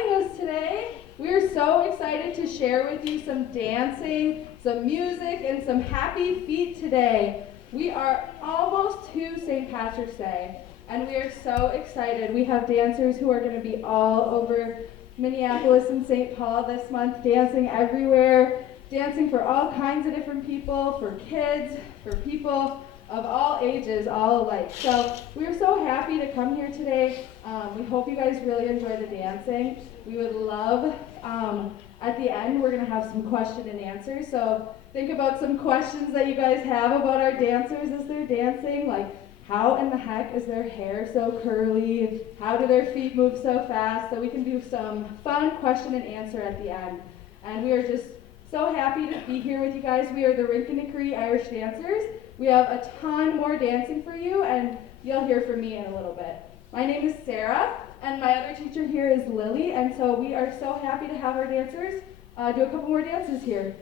having us today. We are so excited to share with you some dancing, some music, and some happy feet today. We are almost to St. Patrick's Day, and we are so excited. We have dancers who are going to be all over Minneapolis and St. Paul this month, dancing everywhere, dancing for all kinds of different people, for kids, for people of all ages, all alike. So we're so happy to come here today. We hope you guys really enjoy the dancing. We would love, at the end, we're going to have some question and answers. So think about some questions that you guys have about our dancers as they're dancing, like how in the heck is their hair so curly? How do their feet move so fast? So we can do some fun question and answer at the end. And we are just so happy to be here with you guys. We are the Rince Na Chroi Irish dancers. We have a ton more dancing for you, and you'll hear from me in a little bit. My name is Sarah, and my other teacher here is Lily, and so we are so happy to have our dancers do a couple more dances here.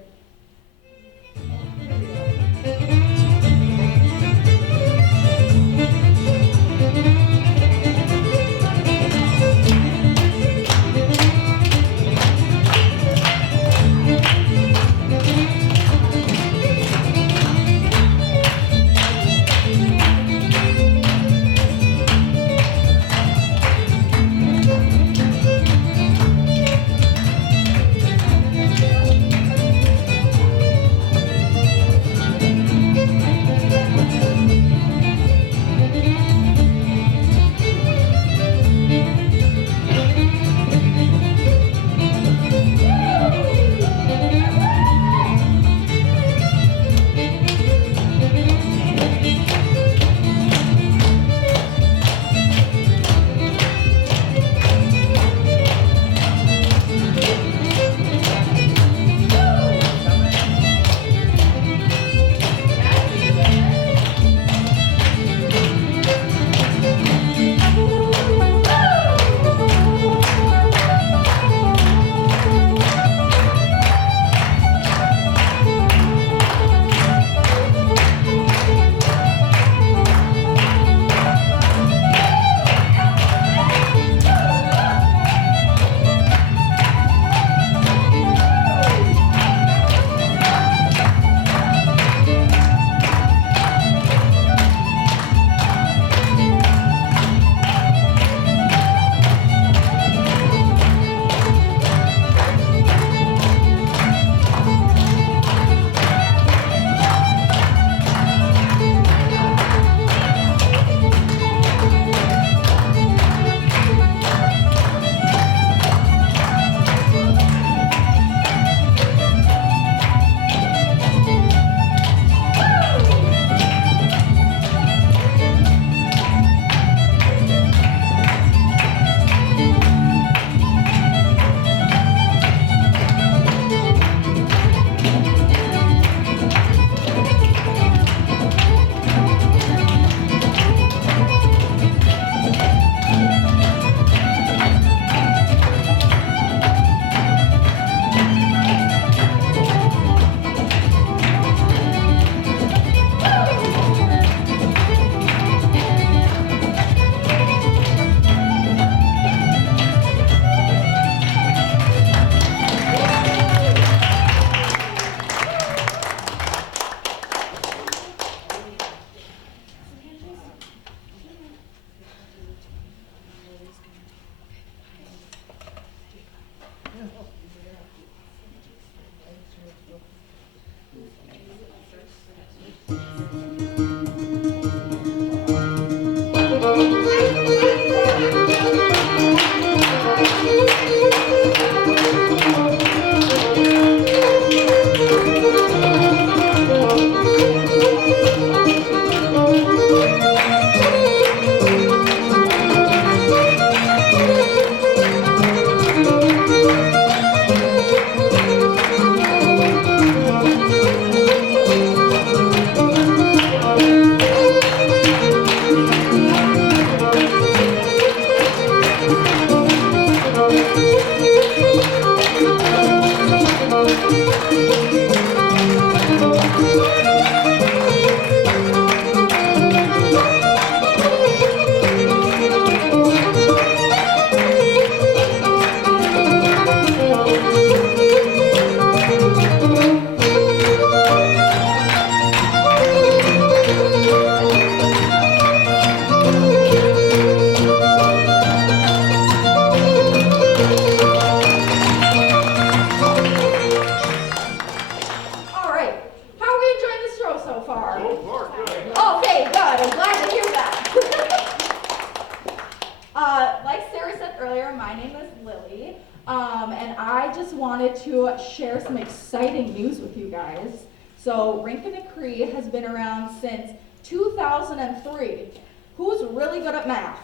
I just wanted to share some exciting news with you guys. So Rince Na Chroi has been around since 2003. Who's really good at math?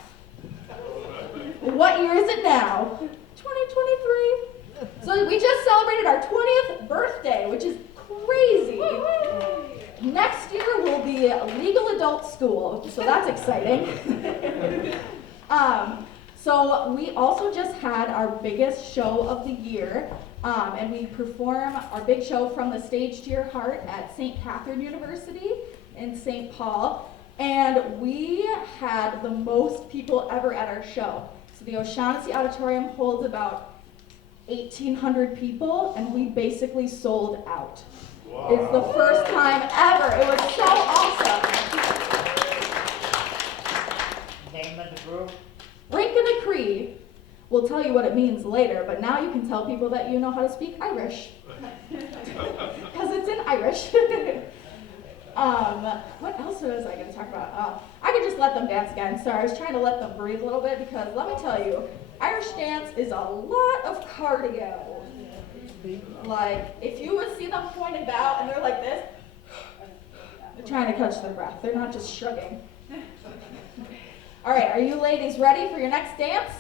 What year is it now? 2023. So we just celebrated our 20th birthday, which is crazy. Next year will be legal adult school, so that's exciting. So we also just had our biggest show of the year, and we perform our big show From the Stage to Your Heart at St. Catherine University in St. Paul, and we had the most people ever at our show. So the O'Shaughnessy Auditorium holds about 1,800 people, and we basically sold out. Wow. It's the first time ever. It was so awesome. Name of the group? Rince Na Chroi. We'll tell you what it means later, but now you can tell people that you know how to speak Irish. Because it's in Irish. What else was I going to talk about? I could just let them dance again. Sorry, I was trying to let them breathe a little bit because let me tell you, Irish dance is a lot of cardio. Like, if you would see them point and bow and they're like this, they're trying to catch their breath. They're not just shrugging. All right, are you ladies ready for your next dance?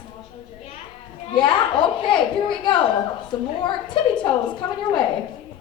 Yeah? Okay, here we go. Some more tippy toes coming your way.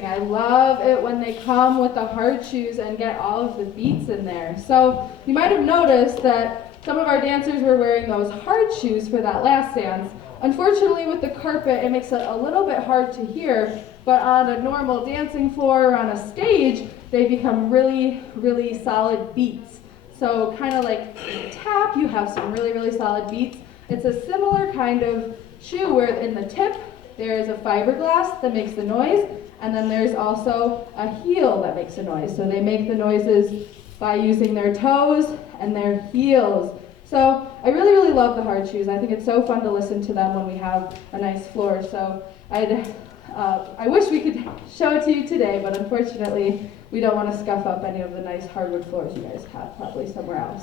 dancing. I love it when they come with the hard shoes and get all of the beats in there. So you might have noticed that some of our dancers were wearing those hard shoes for that last dance. Unfortunately, with the carpet, it makes it a little bit hard to hear, but on a normal dancing floor or on a stage, they become really, really solid beats. So kind of like tap, you have some really, really solid beats. It's a similar kind of shoe where in the tip, there is a fiberglass that makes the noise, and then there's also a heel that makes a noise. So they make the noises by using their toes and their heels. So I really, really love the hard shoes. I think it's so fun to listen to them when we have a nice floor. So I wish we could show it to you today, but unfortunately, we don't want to scuff up any of the nice hardwood floors you guys have probably somewhere else.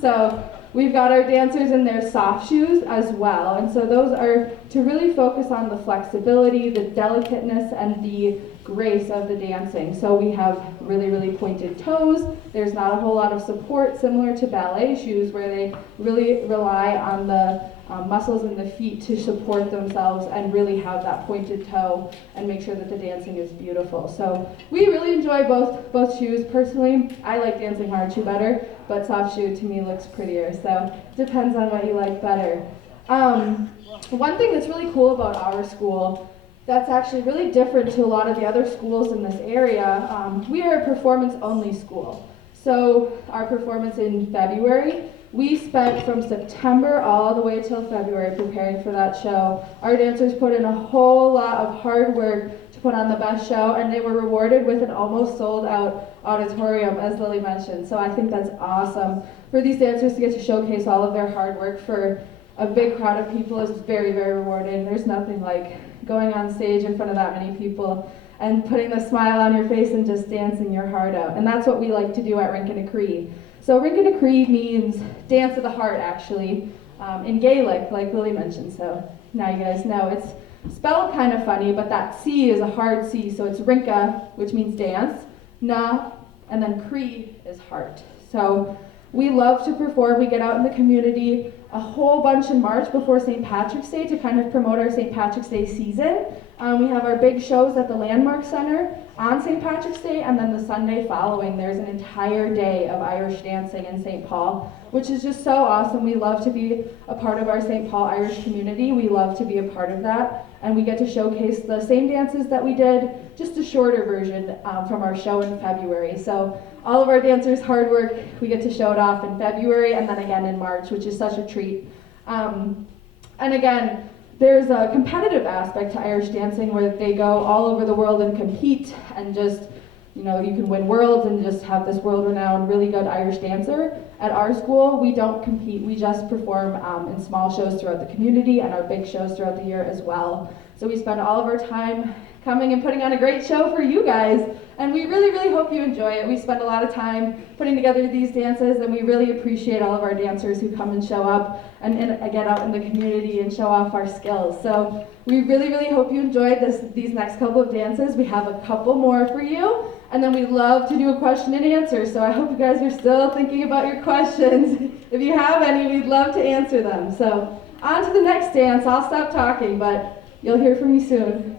So we've got our dancers in their soft shoes as well, and so those are to really focus on the flexibility, the delicateness, and the grace of the dancing. So we have really, really pointed toes. There's not a whole lot of support, similar to ballet shoes, where they really rely on the muscles in the feet to support themselves and really have that pointed toe and make sure that the dancing is beautiful. So we really enjoy both shoes. Personally, I like dancing hard shoe better, but soft shoe to me looks prettier. So it depends on what you like better. One thing that's really cool about our school that's actually really different to a lot of the other schools in this area, we are a performance-only school. So our performance in February, we spent from September all the way till February preparing for that show. Our dancers put in a whole lot of hard work to put on the best show, and they were rewarded with an almost sold out auditorium, as Lily mentioned. So I think that's awesome. For these dancers to get to showcase all of their hard work for a big crowd of people is very, very rewarding. There's nothing like going on stage in front of that many people and putting the smile on your face and just dancing your heart out. And that's what we like to do at Rince Na Chroi. So Rince Na Chroi means dance of the heart, actually, in Gaelic, like Lily mentioned. So now you guys know. It's spelled kind of funny, but that C is a hard C. So it's Rinca, which means dance, Na, and then Chroi is heart. So we love to perform. We get out in the community a whole bunch in March before St. Patrick's Day to kind of promote our St. Patrick's Day season. We have our big shows at the Landmark Center on St. Patrick's Day, and then the Sunday following, there's an entire day of Irish dancing in St. Paul, which is just so awesome. We love to be a part of our St. Paul Irish community. We love to be a part of that, and we get to showcase the same dances that we did, just a shorter version from our show in February. So all of our dancers' hard work, we get to show it off in February and then again in March, which is such a treat. And again, there's a competitive aspect to Irish dancing where they go all over the world and compete and just, you know, you can win worlds and just have this world-renowned, really good Irish dancer. At our school, we don't compete. We just perform in small shows throughout the community and our big shows throughout the year as well. So we spend all of our time coming and putting on a great show for you guys. And we really, really hope you enjoy it. We spend a lot of time putting together these dances, and we really appreciate all of our dancers who come and show up and get out in the community and show off our skills. So we really, really hope you enjoyed these next couple of dances. We have a couple more for you, and then we love to do a question and answer. So I hope you guys are still thinking about your questions. If you have any, we'd love to answer them. So on to the next dance. I'll stop talking, but you'll hear from me soon.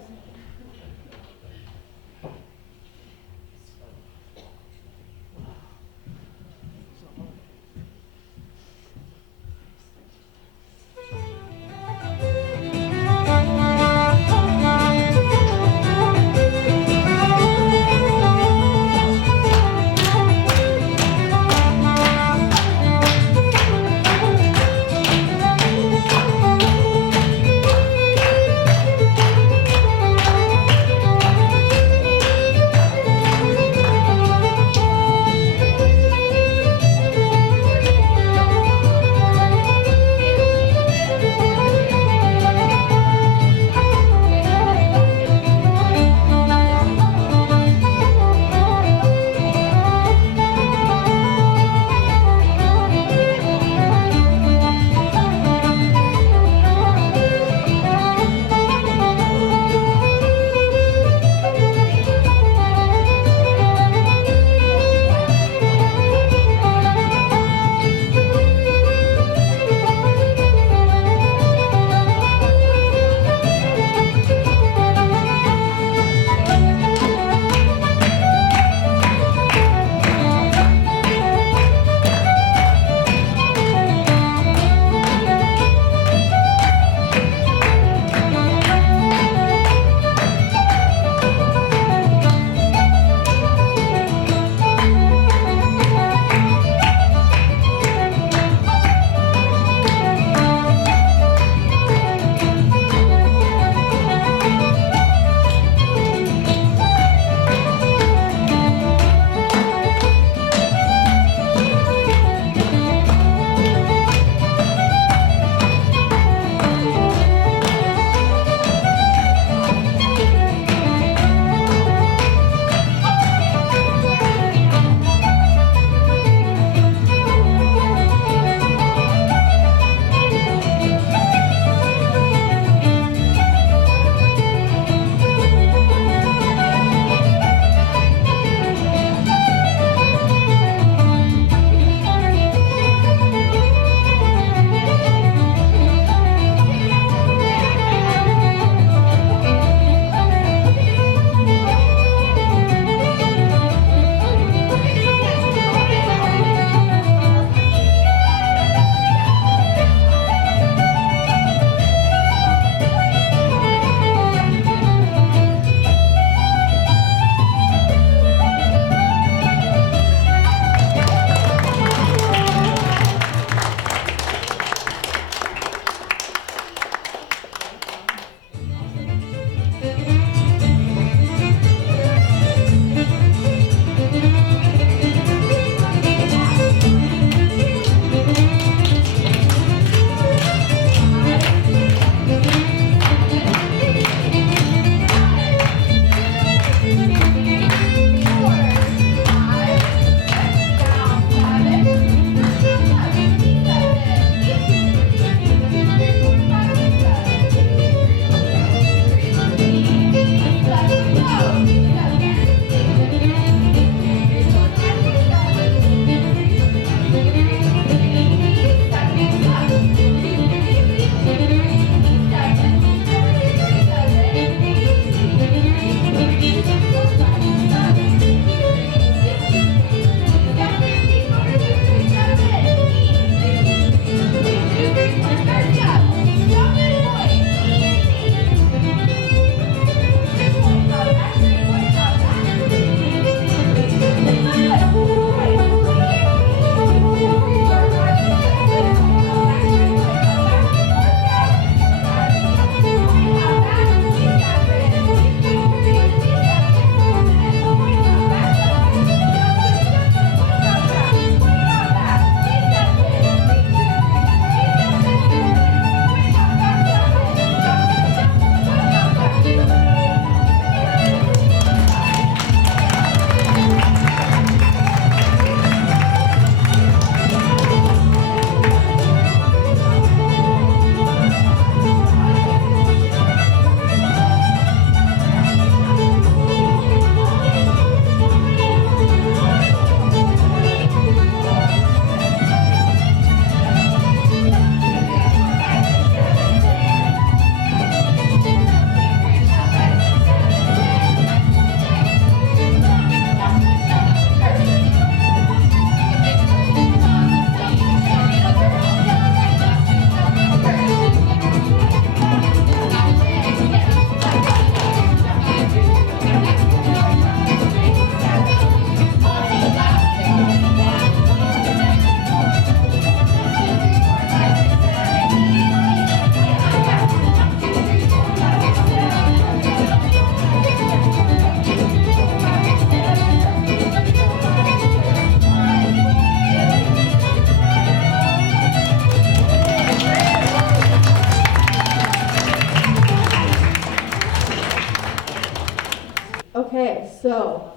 so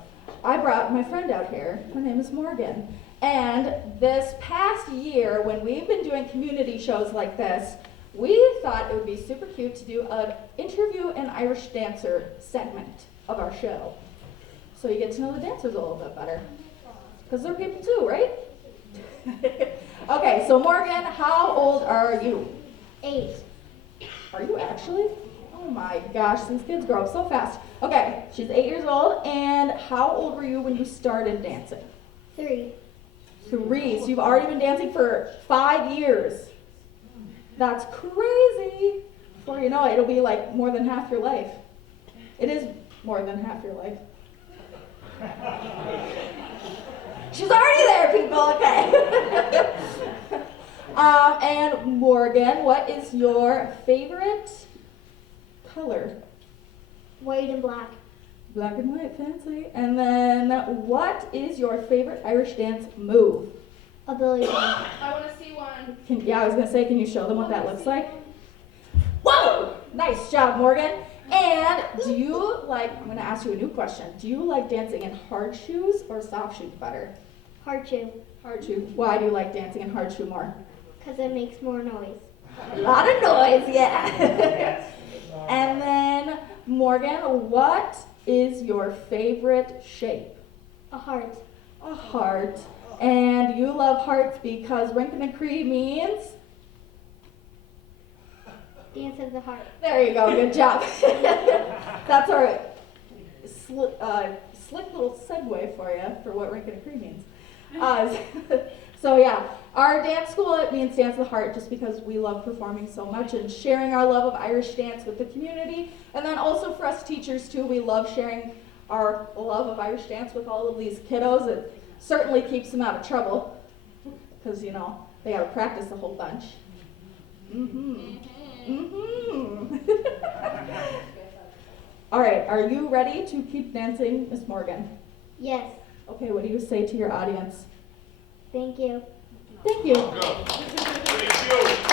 I brought my friend out here. Her name is Morgan. And this past year, when we've been doing community shows like this, we thought it would be super cute to do an interview an Irish dancer segment of our show. So you get to know the dancers a little bit better. Because they're people too, right? Okay, so Morgan, how old are you? 8. Are you actually? Oh my gosh, these kids grow up so fast. Okay, she's 8 years old, and how old were you when you started dancing? 3. 3, so you've already been dancing for 5 years. That's crazy. Before you know it, it'll be like more than half your life. It is more than half your life. She's already there, people, okay. And Morgan, what is your favorite color? White and black. Black and white, fancy. And then what is your favorite Irish dance move? A billy drum. I want to see one. I was going to say, can you show them what that looks like? Whoa! Nice job, Morgan. And do you like, I'm going to ask you a new question. Do you like dancing in hard shoes or soft shoes better? Hard shoe. Hard shoe. Why do you like dancing in hard shoe more? Because it makes more noise. A lot of noise, yeah. And then, Morgan, what is your favorite shape? A heart. A heart. And you love hearts because Rince Na Chroi means? Dance of the heart. There you go, good job. That's our slick little segue for you for what Rince Na Chroi means. So yeah, our dance school, it means Dance of the Heart just because we love performing so much and sharing our love of Irish dance with the community. And then also for us teachers too, we love sharing our love of Irish dance with all of these kiddos. It certainly keeps them out of trouble because, you know, they got to practice a whole bunch. All right, are you ready to keep dancing, Miss Morgan? Yes. Okay, what do you say to your audience? Thank you. Thank you. Thank you.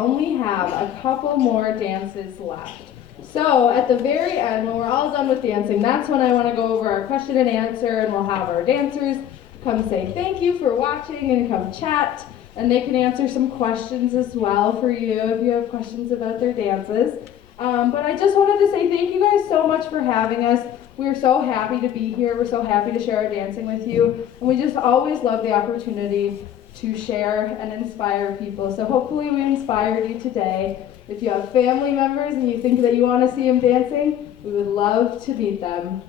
only have a couple more dances left. So at the very end, when we're all done with dancing, that's when I want to go over our question and answer, and we'll have our dancers come say thank you for watching and come chat, and they can answer some questions as well for you if you have questions about their dances. But I just wanted to say thank you guys so much for having us. We're so happy to be here. We're so happy to share our dancing with you. And we just always love the opportunity to share and inspire people. So hopefully we inspired you today. If you have family members and you think that you want to see them dancing, we would love to meet them.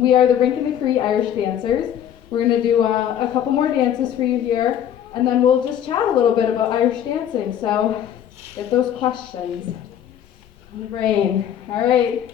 We are the Rince Na Chroi Irish dancers. We're going to do a couple more dances for you here, and then we'll just chat a little bit about Irish dancing. So get those questions on the brain. All right.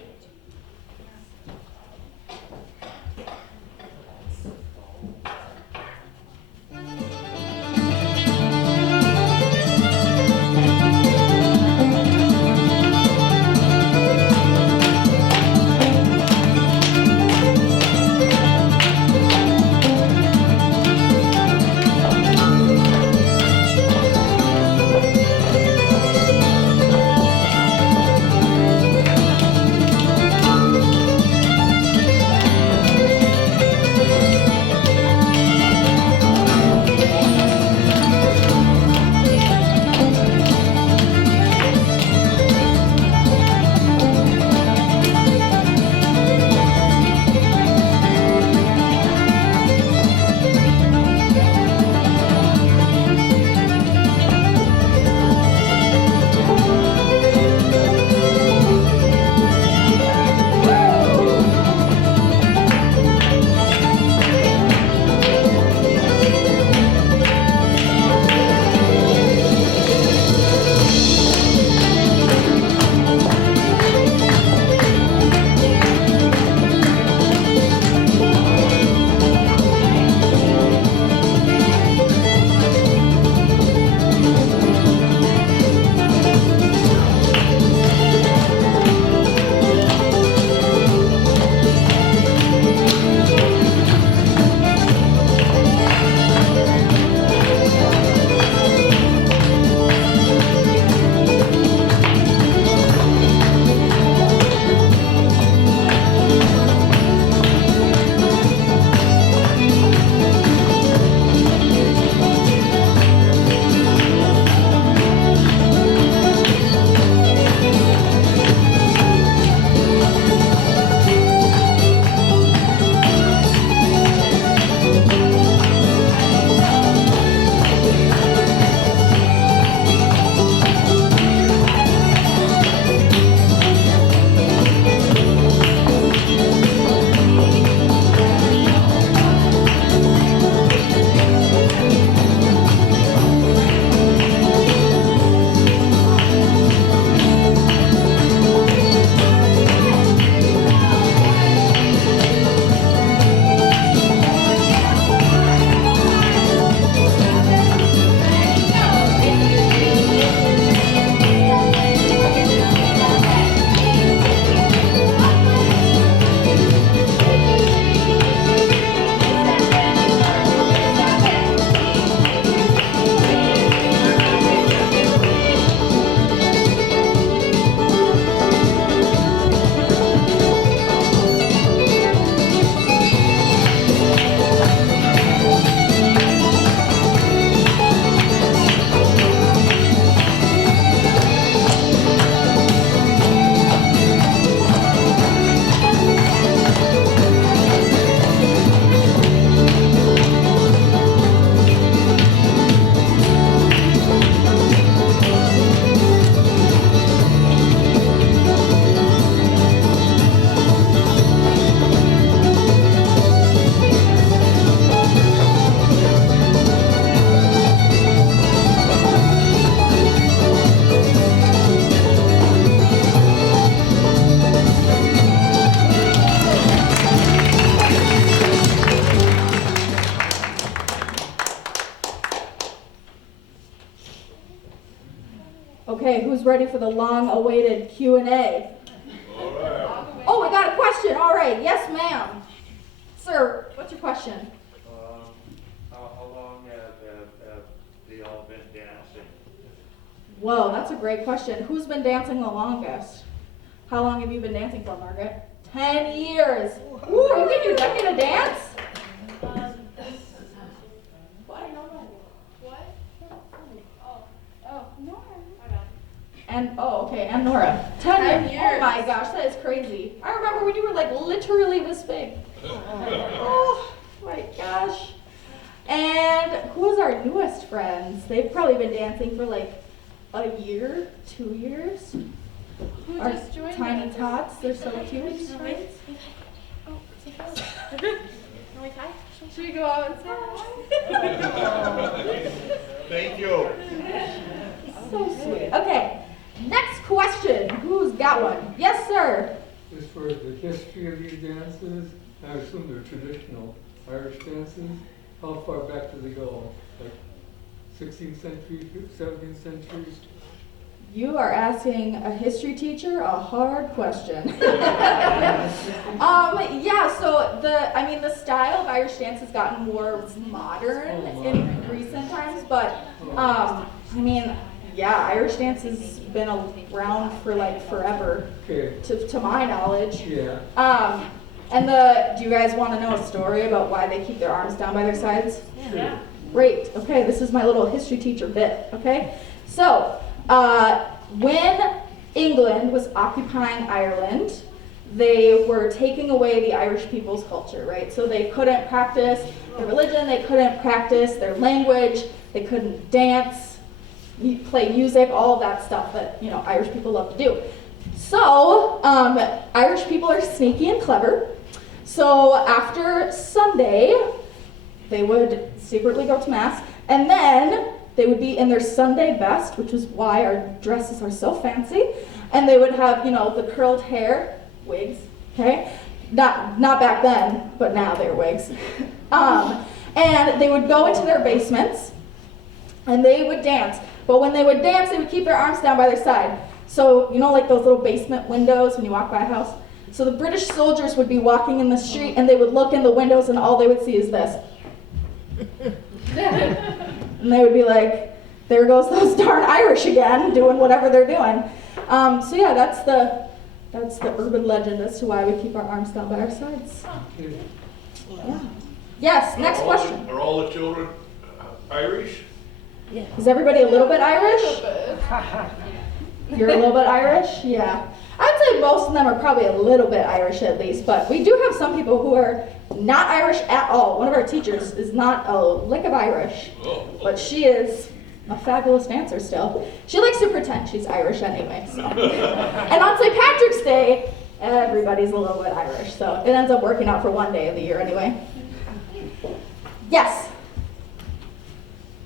Okay, who's ready for the long-awaited Q&A? All right. Oh, we got a question. All right. Yes, ma'am. Sir, what's your question? How long have they all been dancing? Whoa, that's a great question. Who's been dancing the longest? How long have you been dancing for, Margaret? 10 years. Ooh, are you getting your decade of dance? And Nora. 10 years. Oh my gosh, that is crazy. I remember when you were like literally this big. Oh my gosh. And who's our newest friends? They've probably been dancing for like a year, 2 years. Who Our just joined tiny us? tots, they're so cute. Should we go out and say hi? Thank you. So sweet. Okay, next question. Who's got one? Yes, sir. As for the history of these dances, I assume they're traditional Irish dances. How far back do they go? Like 16th century, 17th century? You are asking a history teacher a hard question. Yeah, so the style of Irish dance has gotten more modern in recent times, but Irish dance has been around for like forever, Okay. to my knowledge. Yeah. Do you guys want to know a story about why they keep their arms down by their sides? Sure. Great. Okay, this is my little history teacher bit. Okay, so when England was occupying Ireland, they were taking away the Irish people's culture, right? So they couldn't practice their religion, they couldn't practice their language, they couldn't dance, play music, all of that stuff that Irish people love to do. So Irish people are sneaky and clever. So after Sunday, they would secretly go to mass, and then they would be in their Sunday best, which is why our dresses are so fancy, and they would have, the curled hair, wigs, okay? Not back then, but now they're wigs. And they would go into their basements, and they would dance. But when they would dance, they would keep their arms down by their side. So, like those little basement windows when you walk by a house? So the British soldiers would be walking in the street, and they would look in the windows, and all they would see is this. And they would be like, there goes those darn Irish again, doing whatever they're doing. That's the urban legend as to why we keep our arms down by our sides. Okay. Yeah. Yes, next question. Are all the children Irish? Is everybody a little bit Irish? You're a little bit Irish? Yeah. I'd say most of them are probably a little bit Irish at least, but we do have some people who are not Irish at all. One of our teachers is not a lick of Irish, but she is a fabulous dancer still. She likes to pretend she's Irish anyway. So. And on St. Patrick's Day, everybody's a little bit Irish, so it ends up working out for one day of the year anyway. Yes?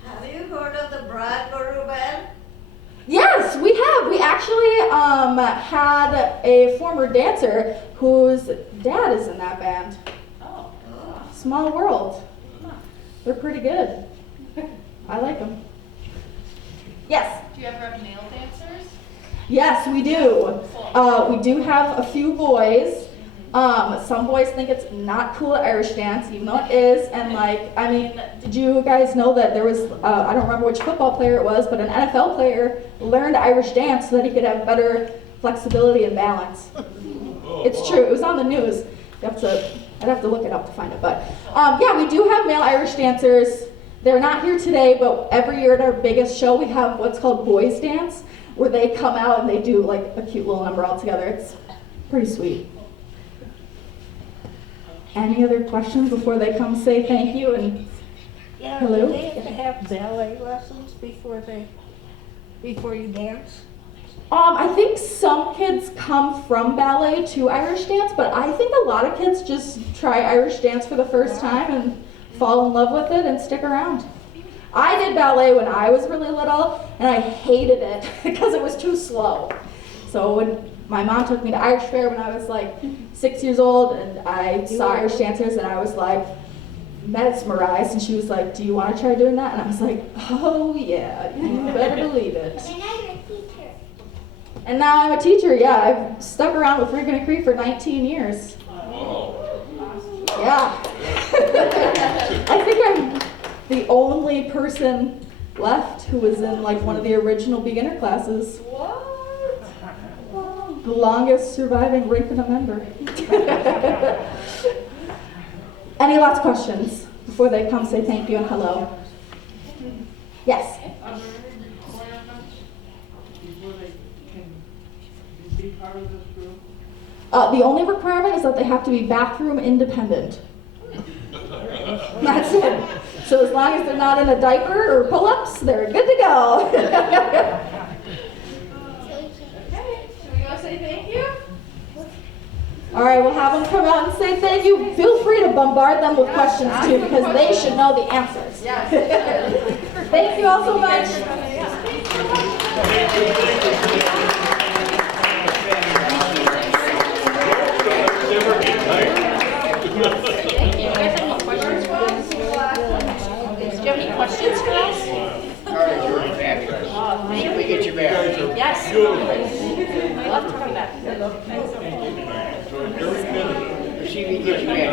Have you heard of the Bradbury Band? Yes, we have. We actually had a former dancer whose dad is in that band. Oh. Small world. They're pretty good. I like them. Yes? Do you ever have male dancers? Yes, we do. We do have a few boys. Some boys think it's not cool to Irish dance, even though it is. And did you guys know that there was, I don't remember which football player it was, but an NFL player learned Irish dance so that he could have better flexibility and balance. It's true. It was on the news. I'd have to look it up to find it. But we do have male Irish dancers. They're not here today, but every year at our biggest show, we have what's called Boys Dance, where they come out and they do like a cute little number all together. It's pretty sweet. Any other questions before they come say thank you and hello? Do they have to have ballet lessons before you dance? I think some kids come from ballet to Irish dance, but I think a lot of kids just try Irish dance for the first time and fall in love with it and stick around. I did ballet when I was really little, and I hated it because it was too slow. So when my mom took me to Irish Fair when I was like 6 years old, and I saw Irish dancers, and I was like mesmerized, and she was like, do you want to try doing that? And I was like, oh yeah, you better believe it. And now you're a teacher. And now I'm a teacher, yeah. I've stuck around with Rince Na Chroi for 19 years. Wow. Yeah. I think I'm the only person left, who was in like one of the original beginner classes. What? The longest surviving Rince member. Any last questions before they come say thank you and hello? Yes. Are there any requirements before they can be part of this group? The only requirement is that they have to be bathroom independent. That's it. So as long as they're not in a diaper or pull-ups, they're good to go. Okay, should we go say thank you? All right, we'll have them come out and say thank you. Feel free to bombard them with questions too, because they should know the answers. Yes. Thank you all so much. Do you have any questions for us? Should we get you back? Yes. Love to come back. Should we get you back?